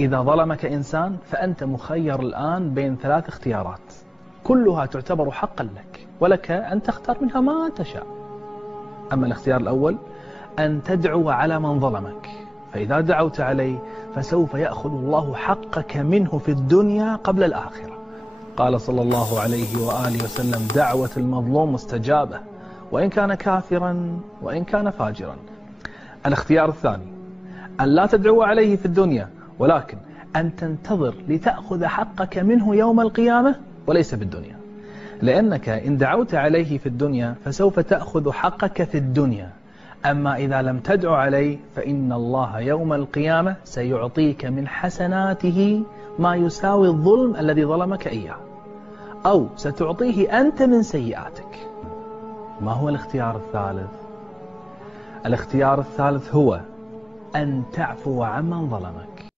إذا ظلمك إنسان فأنت مخير الآن بين 3 اختيارات كلها تعتبر حقا لك، ولك أن تختار منها ما تشاء. أما الاختيار الأول أن تدعو على من ظلمك، فإذا دعوت عليه فسوف يأخذ الله حقك منه في الدنيا قبل الآخرة. قال صلى الله عليه وآله وسلم: دعوة المظلوم مستجابة وإن كان كافرا وإن كان فاجرا. الاختيار الثاني أن لا تدعو عليه في الدنيا، ولكن أن تنتظر لتأخذ حقك منه يوم القيامة وليس بالدنيا، لأنك إن دعوت عليه في الدنيا فسوف تأخذ حقك في الدنيا، أما إذا لم تدعو عليه فإن الله يوم القيامة سيعطيك من حسناته ما يساوي الظلم الذي ظلمك إياه، أو ستعطيه أنت من سيئاتك. ما هو الاختيار الثالث؟ الاختيار الثالث هو أن تعفو عمن ظلمك.